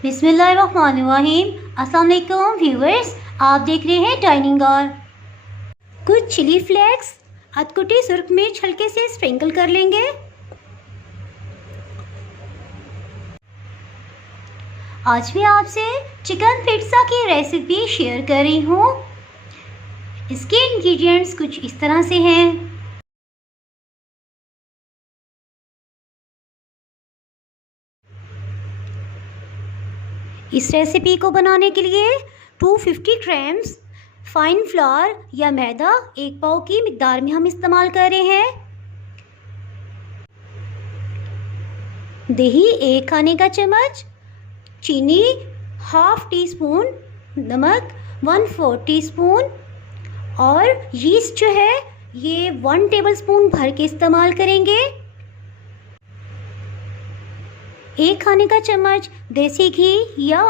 बिस्मिल्लाहिर्रहमानिर्रहीम। अस्सलाम वालेकुम व्यूअर्स, आप देख रहे हैं डाइनिंग और कुछ चिली फ्लेक्स अधकुटी सुर्ख मिर्च हल्के से स्प्रिंकल कर लेंगे। आज मैं आपसे चिकन पिज़्ज़ा की रेसिपी शेयर कर रही हूँ। इसके इंग्रेडिएंट्स कुछ इस तरह से हैं। इस रेसिपी को बनाने के लिए 250 ग्राम्स फाइन फ्लावर या मैदा 1 पाव की मिकदार में हम इस्तेमाल कर रहे हैं। दही 1 खाने का चम्मच, चीनी हाफ टी स्पून, नमक 1/4 टीस्पून और यीस्ट जो है ये 1 टेबलस्पून भर के इस्तेमाल करेंगे। 1 खाने का चम्मच देसी घी या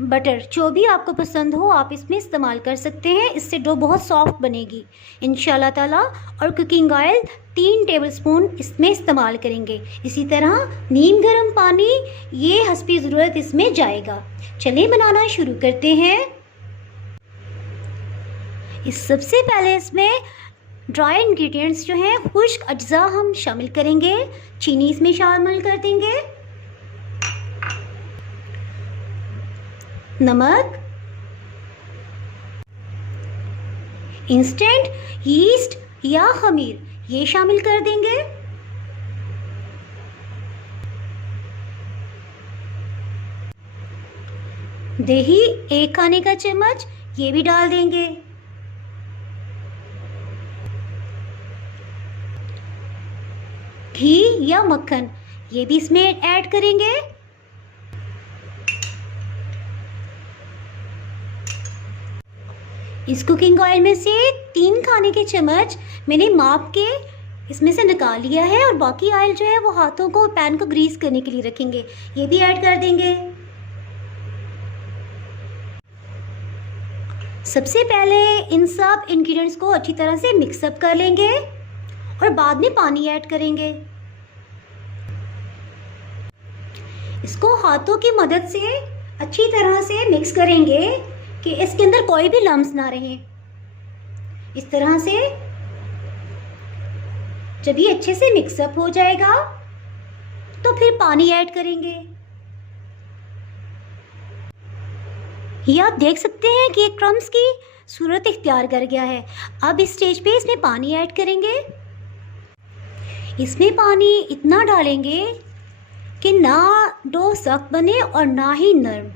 बटर जो भी आपको पसंद हो आप इसमें इस्तेमाल कर सकते हैं। इससे डो बहुत सॉफ्ट बनेगी इंशाल्लाह ताला। और कुकिंग ऑयल 3 टेबलस्पून इसमें इस्तेमाल करेंगे। इसी तरह नीम गर्म पानी ये हस्बी ज़रूरत इसमें जाएगा। चलिए बनाना शुरू करते हैं। इस सबसे पहले इसमें ड्राई इंग्रेडिएंट्स जो हैं खुश्क अज्जा हम शामिल करेंगे। चीनी इसमें शामिल कर देंगे, नमक, इंस्टेंट यीस्ट या खमीर ये शामिल कर देंगे, दही 1 खाने का चम्मच ये भी डाल देंगे, घी या मक्खन ये भी इसमें ऐड करेंगे, इस कुकिंग ऑयल में से 3 खाने के चम्मच मैंने माप के इसमें से निकाल लिया है और बाकी ऑयल जो है वो हाथों को पैन को ग्रीस करने के लिए रखेंगे, ये भी ऐड कर देंगे। सबसे पहले इन सब इंग्रेडिएंट्स को अच्छी तरह से मिक्सअप कर लेंगे और बाद में पानी ऐड करेंगे। इसको हाथों की मदद से अच्छी तरह से मिक्स करेंगे कि इसके अंदर कोई भी लम्स ना रहे। इस तरह से जब ये अच्छे से मिक्सअप हो जाएगा तो फिर पानी ऐड करेंगे। ये आप देख सकते हैं कि क्रम्स की सूरत इख्तियार कर गया है। अब इस स्टेज पे इसमें पानी ऐड करेंगे। इसमें पानी इतना डालेंगे कि ना डो सख्त बने और ना ही नरम।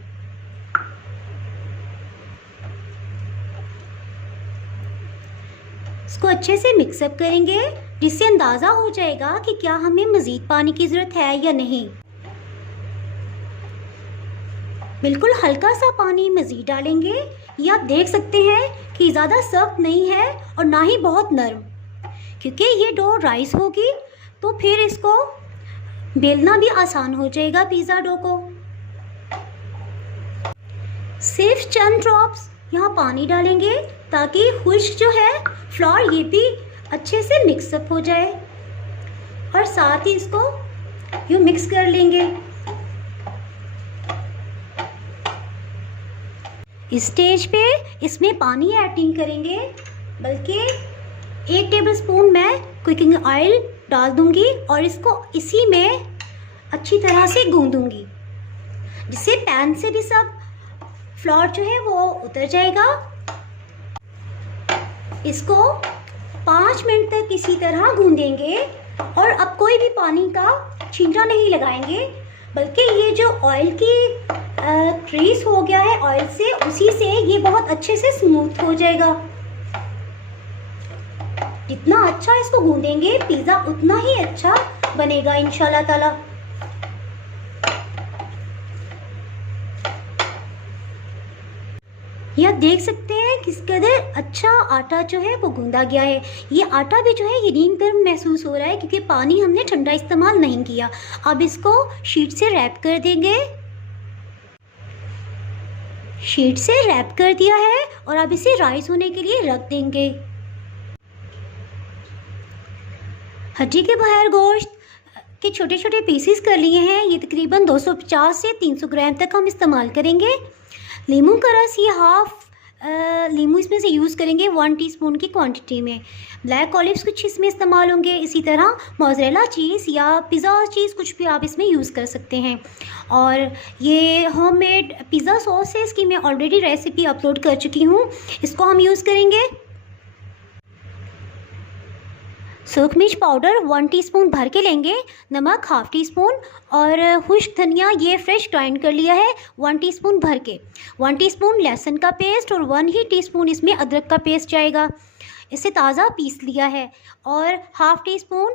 इसको अच्छे से मिक्सअप करेंगे जिससे अंदाज़ा हो जाएगा कि क्या हमें मज़ीद पानी की ज़रूरत है या नहीं। बिल्कुल हल्का सा पानी मज़ीद डालेंगे। ये आप देख सकते हैं कि ज़्यादा सख्त नहीं है और ना ही बहुत नरम, क्योंकि ये डो राइस होगी तो फिर इसको बेलना भी आसान हो जाएगा पिज़्ज़ा डो को। सिर्फ चंद ड्रॉप्स यहाँ पानी डालेंगे ताकि खुश्क जो है फ्लोर ये भी अच्छे से मिक्सअप हो जाए और साथ ही इसको यूँ मिक्स कर लेंगे। इस स्टेज पे इसमें पानी ऐड नहीं करेंगे बल्कि 1 टेबलस्पून मैं कुकिंग ऑयल डाल दूंगी और इसको इसी में अच्छी तरह से गूंदूंगी जिससे पैन से भी सब फ्लोर जो है वो उतर जाएगा। इसको 5 मिनट तक इसी तरह गूंदेंगे और अब कोई भी पानी का छींटा नहीं लगाएंगे बल्कि ये जो ऑयल की क्रीज हो गया है ऑयल से, उसी से ये बहुत अच्छे से स्मूथ हो जाएगा। जितना अच्छा इसको गूंदेंगे पिज़्ज़ा उतना ही अच्छा बनेगा इंशाल्लाह ताला। ये आप देख सकते हैं किस कदर अच्छा आटा जो है वो गूंदा गया है। ये आटा भी जो है ये नीम गर्म महसूस हो रहा है क्योंकि पानी हमने ठंडा इस्तेमाल नहीं किया। अब इसको शीट से रैप कर देंगे। शीट से रैप कर दिया है और अब इसे राइस होने के लिए रख देंगे। हड्डी के बगैर गोश्त के छोटे छोटे पीसीस कर लिए हैं। ये तकरीबन 250 से 300 ग्राम तक हम इस्तेमाल करेंगे। नींबू का रस ये हाफ नींबू इसमें से यूज़ करेंगे 1 टीस्पून की क्वांटिटी में। ब्लैक ऑलिव्स कुछ इसमें इस्तेमाल होंगे। इसी तरह मोज़रेला चीज़ या पिज़्ज़ा चीज़ कुछ भी आप इसमें यूज़ कर सकते हैं। और ये होममेड पिज़्ज़ा सॉस है, इसकी मैं ऑलरेडी रेसिपी अपलोड कर चुकी हूँ, इसको हम यूज़ करेंगे। सूख मिर्च पाउडर 1 टीस्पून भर के लेंगे, नमक हाफ टी स्पून और खुश्क धनिया ये फ्रेश ग्राइंड कर लिया है 1 टीस्पून भर के। 1 टीस्पून लहसुन का पेस्ट और 1 ही टीस्पून इसमें अदरक का पेस्ट जाएगा, इसे ताज़ा पीस लिया है। और हाफ टी स्पून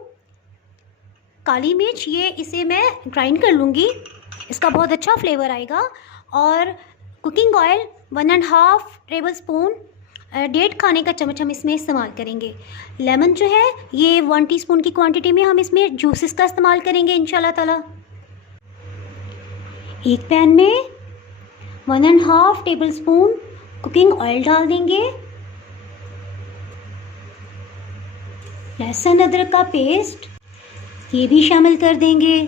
काली मिर्च, ये इसे मैं ग्राइंड कर लूँगी, इसका बहुत अच्छा फ्लेवर आएगा। और कुकिंग ऑयल 1.5 टेबल स्पून, 1.5 खाने का चम्मच हम इसमें इस्तेमाल करेंगे। लेमन जो है ये 1 टीस्पून की क्वांटिटी में हम इसमें जूसेस का इस्तेमाल करेंगे इंशाल्लाह ताला। एक पैन में 1.5 टेबल स्पून कुकिंग ऑयल डाल देंगे। लहसुन अदरक का पेस्ट ये भी शामिल कर देंगे।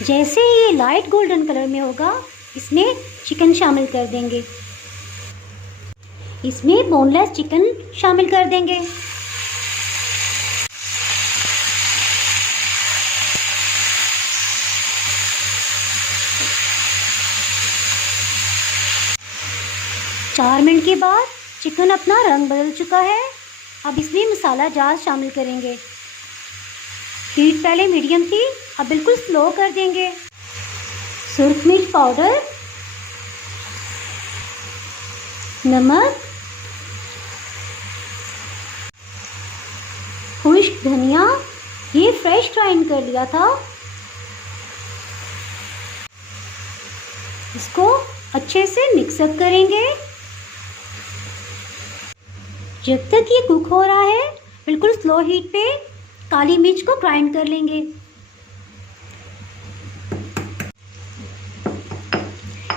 जैसे ये लाइट गोल्डन कलर में होगा इसमें चिकन शामिल कर देंगे, इसमें बोनलेस चिकन शामिल कर देंगे। चार मिनट के बाद चिकन अपना रंग बदल चुका है। अब इसमें मसाला जार शामिल करेंगे। हीट पहले मीडियम थी, अब बिल्कुल स्लो कर देंगे। सुर्ख मिर्च पाउडर, नमक, खुश्क धनिया ये फ्रेश ग्राइंड कर लिया था, इसको अच्छे से मिक्सअप करेंगे। जब तक ये कुक हो रहा है बिल्कुल स्लो हीट पे काली मिर्च को ग्राइंड कर लेंगे।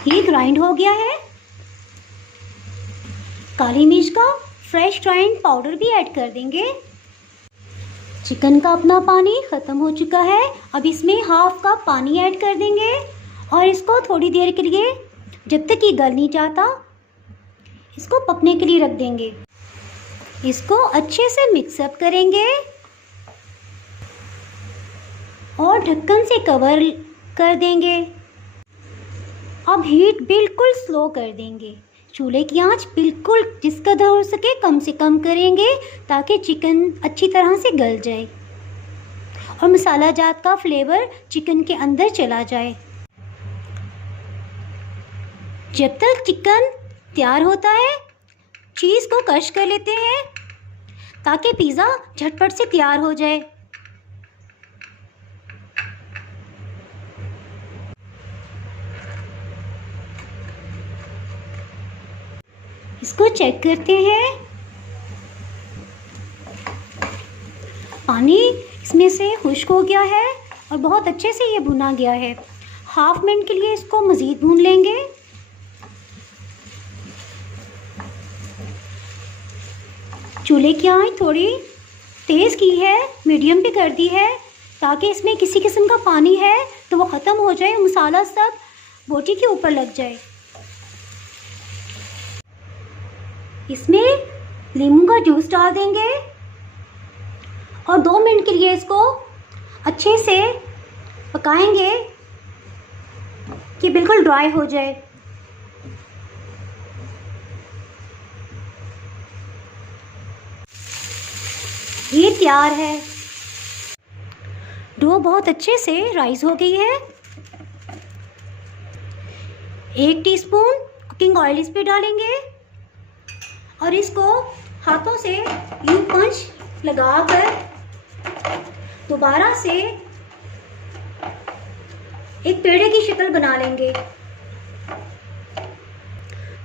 ये ग्राइंड हो गया है। काली मिर्च का फ्रेश ग्राइंड पाउडर भी ऐड कर देंगे। चिकन का अपना पानी ख़त्म हो चुका है, अब इसमें हाफ कप पानी ऐड कर देंगे और इसको थोड़ी देर के लिए, जब तक ये गल नहीं जाता, इसको पकने के लिए रख देंगे। इसको अच्छे से मिक्सअप करेंगे और ढक्कन से कवर कर देंगे। अब हीट बिल्कुल स्लो कर देंगे। चूल्हे की आंच बिल्कुल जिस कदर हो सके कम से कम करेंगे ताकि चिकन अच्छी तरह से गल जाए और मसाला जात का फ्लेवर चिकन के अंदर चला जाए। जब तक चिकन तैयार होता है चीज़ को कश कर लेते हैं ताकि पिज़्ज़ा झटपट से तैयार हो जाए। इसको चेक करते हैं। पानी इसमें से खुश्क हो गया है और बहुत अच्छे से ये भुना गया है। हाफ मिनट के लिए इसको मज़ीद भून लेंगे। चूल्हे की आंच थोड़ी तेज़ की है, मीडियम पे कर दी है ताकि इसमें किसी किस्म का पानी है तो वो ख़त्म हो जाए, मसाला सब बोटी के ऊपर लग जाए। इसमें नींबू का जूस डाल देंगे और 2 मिनट के लिए इसको अच्छे से पकाएंगे कि बिल्कुल ड्राई हो जाए। ये तैयार है। डो बहुत अच्छे से राइज हो गई है। 1 टीस्पून कुकिंग ऑयल इस पे डालेंगे और इसको हाथों से यूं पंच लगाकर दोबारा से एक पेड़े की शक्ल बना लेंगे।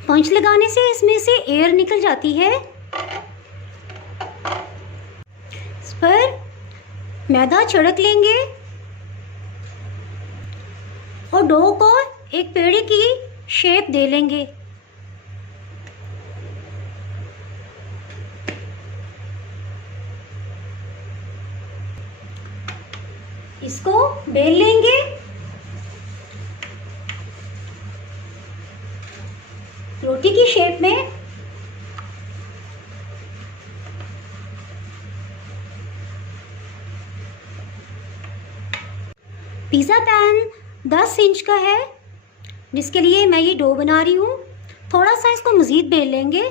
पंच लगाने से इसमें से एयर निकल जाती है। इस पर मैदा छिड़क लेंगे और डो को एक पेड़े की शेप दे लेंगे। इसको बेल लेंगे। रोटी की शेप में। पिज़्ज़ा पैन 10 इंच का है, जिसके लिए मैं ये डो बना रही हूँ। थोड़ा सा इसको मज़ीद बेल लेंगे।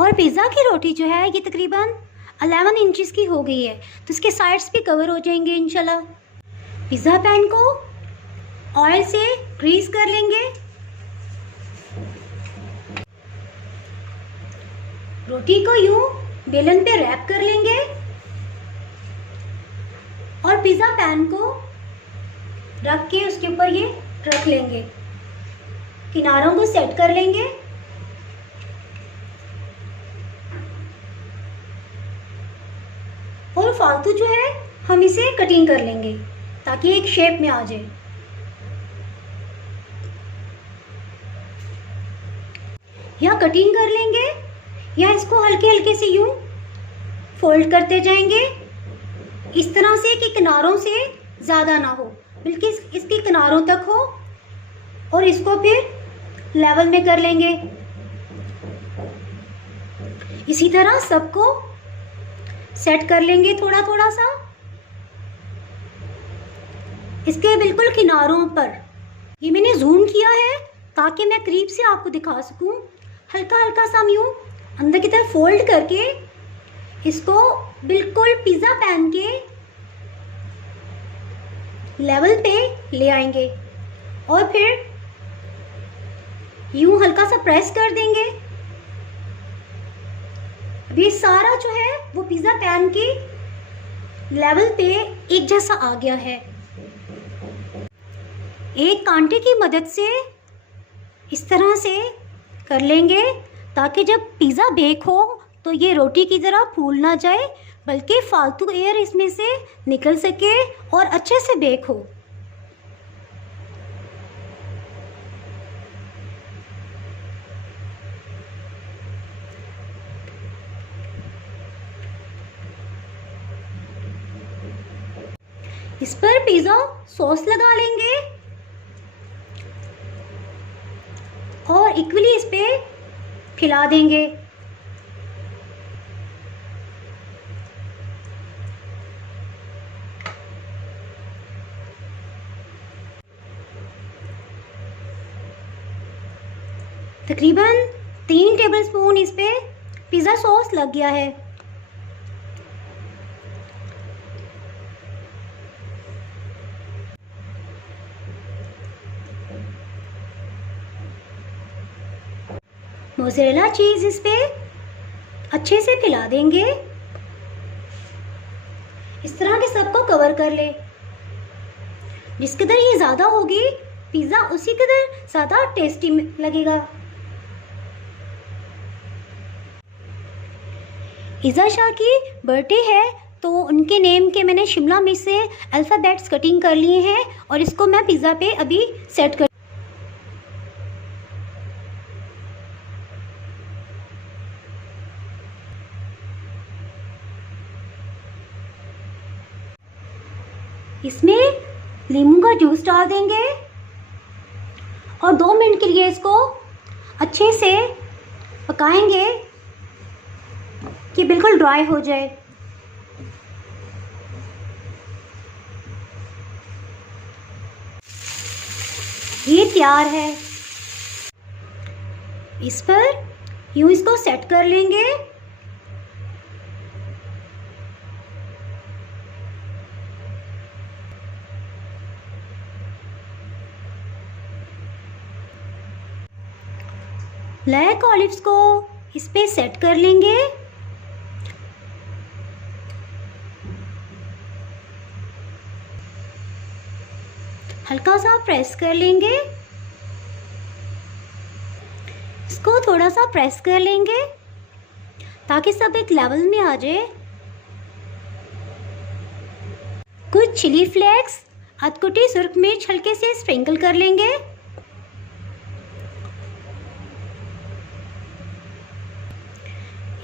और पिज़्ज़ा की रोटी जो है ये तकरीबन 11 इंचेस की हो गई है, तो इसके साइड्स भी कवर हो जाएंगे इंशाल्लाह। पिज़्ज़ा पैन को ऑयल से ग्रीस कर लेंगे। रोटी को यूं बेलन पे रैप कर लेंगे और पिज़्ज़ा पैन को रख के उसके ऊपर ये रख लेंगे। किनारों को सेट कर लेंगे। और फालतू जो है हम इसे कटिंग कर लेंगे ताकि एक शेप में आ जाए। या कटिंग कर लेंगे या इसको हल्के हल्के से यूं फोल्ड करते जाएंगे, इस तरह से कि किनारों से ज़्यादा ना हो, बल्कि इसके किनारों तक हो। और इसको फिर लेवल में कर लेंगे। इसी तरह सबको सेट कर लेंगे थोड़ा थोड़ा सा इसके बिल्कुल किनारों पर। ये मैंने जूम किया है ताकि मैं करीब से आपको दिखा सकूं। हल्का हल्का सा यूं अंदर की तरफ फोल्ड करके इसको बिल्कुल पिज़्ज़ा पैन के लेवल पे ले आएंगे और फिर यूं हल्का सा प्रेस कर देंगे। अब ये सारा जो है वो पिज़्ज़ा पैन के लेवल पे एक जैसा आ गया है। एक कांटे की मदद से इस तरह से कर लेंगे ताकि जब पिज़्ज़ा बेक हो तो ये रोटी की तरह फूल ना जाए, बल्कि फालतू एयर इसमें से निकल सके और अच्छे से बेक हो। इस पर पिज़्ज़ा सॉस लगा लेंगे और इक्वली इस पे खिला देंगे। तकरीबन 3 टेबलस्पून इस पे पिज़्ज़ा सॉस लग गया है। मोज़रेला चीज़ इस पे अच्छे से फैला देंगे। इस तरह के सबको कवर कर ले। जिस कदर ये ज़्यादा होगी पिज़्ज़ा उसी कदर ज़्यादा टेस्टी लगेगा। इज़ा शाह की बर्थडे है तो उनके नेम के मैंने शिमला मिर्च से अल्फ़ाबेट्स कटिंग कर लिए हैं और इसको मैं पिज़्ज़ा पे अभी सेट कर। इसमें नींबू का जूस डाल देंगे और 2 मिनट के लिए इसको अच्छे से पकाएंगे कि बिल्कुल ड्राई हो जाए। ये तैयार है। इस पर यूं इसको सेट कर लेंगे। ब्लैक ऑलिव्स को इस पे सेट कर लेंगे। हल्का सा प्रेस कर लेंगे। इसको थोड़ा सा प्रेस कर लेंगे ताकि सब एक लेवल में आ जाए। कुछ चिली फ्लेक्स, अधकुटी सुर्ख मिर्च हल्के से स्प्रिंकल कर लेंगे।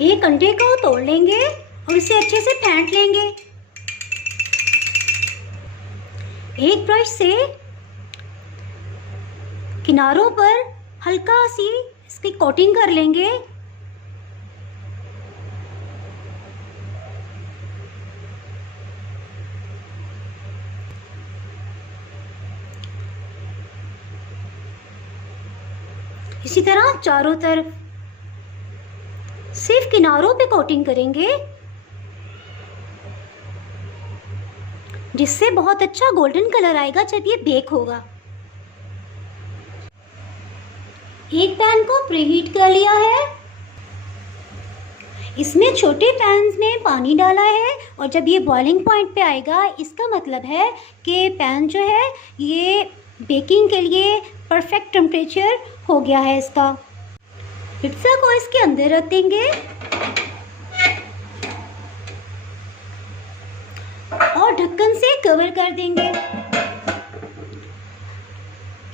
एक अंडे को तोड़ लेंगे और इसे अच्छे से फेंट लेंगे। एक ब्रश से किनारों पर हल्का सी इसकी कोटिंग कर लेंगे। इसी तरह चारों तरफ सिर्फ किनारों पे कोटिंग करेंगे, जिससे बहुत अच्छा गोल्डन कलर आएगा जब ये बेक होगा। एक पैन को प्रीहीट कर लिया है। इसमें छोटे पैन्स में पानी डाला है और जब ये बॉइलिंग पॉइंट पे आएगा इसका मतलब है कि पैन जो है ये बेकिंग के लिए परफेक्ट टेम्परेचर हो गया है इसका। पिज्ज़ा को इसके अंदर रख देंगे और ढक्कन से कवर कर देंगे।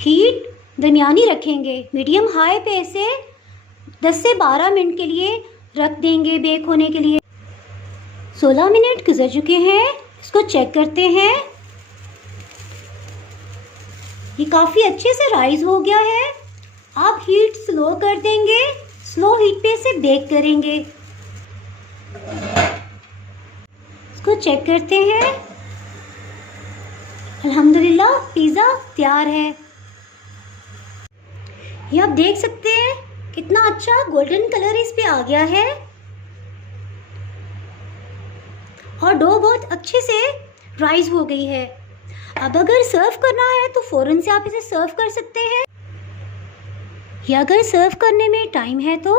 हीट दरमियानी रखेंगे, मीडियम हाई पे से 10 से 12 मिनट के लिए रख देंगे बेक होने के लिए। 16 मिनट गुजर चुके हैं, इसको चेक करते हैं। ये काफ़ी अच्छे से राइज हो गया है। आप हीट स्लो कर देंगे, स्लो हीट पे से बेक करेंगे। इसको चेक करते हैं। अल्हम्दुलिल्लाह पिज़्ज़ा तैयार है। ये आप देख सकते हैं कितना अच्छा गोल्डन कलर इस पे आ गया है और डो बहुत अच्छे से राइज हो गई है। अब अगर सर्व करना है तो फ़ौरन से आप इसे सर्व कर सकते हैं, या अगर सर्व करने में टाइम है तो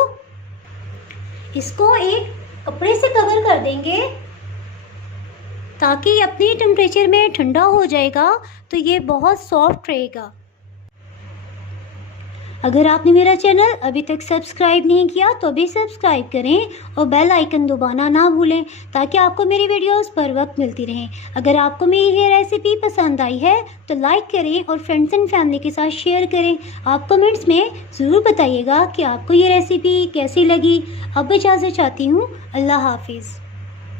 इसको एक कपड़े से कवर कर देंगे ताकि अपने टेम्परेचर में ठंडा हो जाएगा तो ये बहुत सॉफ्ट रहेगा। अगर आपने मेरा चैनल अभी तक सब्सक्राइब नहीं किया तो अभी सब्सक्राइब करें और बेल आइकन दबाना ना भूलें ताकि आपको मेरी वीडियोस पर वक्त मिलती रहें। अगर आपको मेरी ये रेसिपी पसंद आई है तो लाइक करें और फ्रेंड्स एंड फैमिली के साथ शेयर करें। आप कमेंट्स में ज़रूर बताइएगा कि आपको ये रेसिपी कैसी लगी। अब इजाज़त चाहती हूँ। अल्लाह हाफिज़।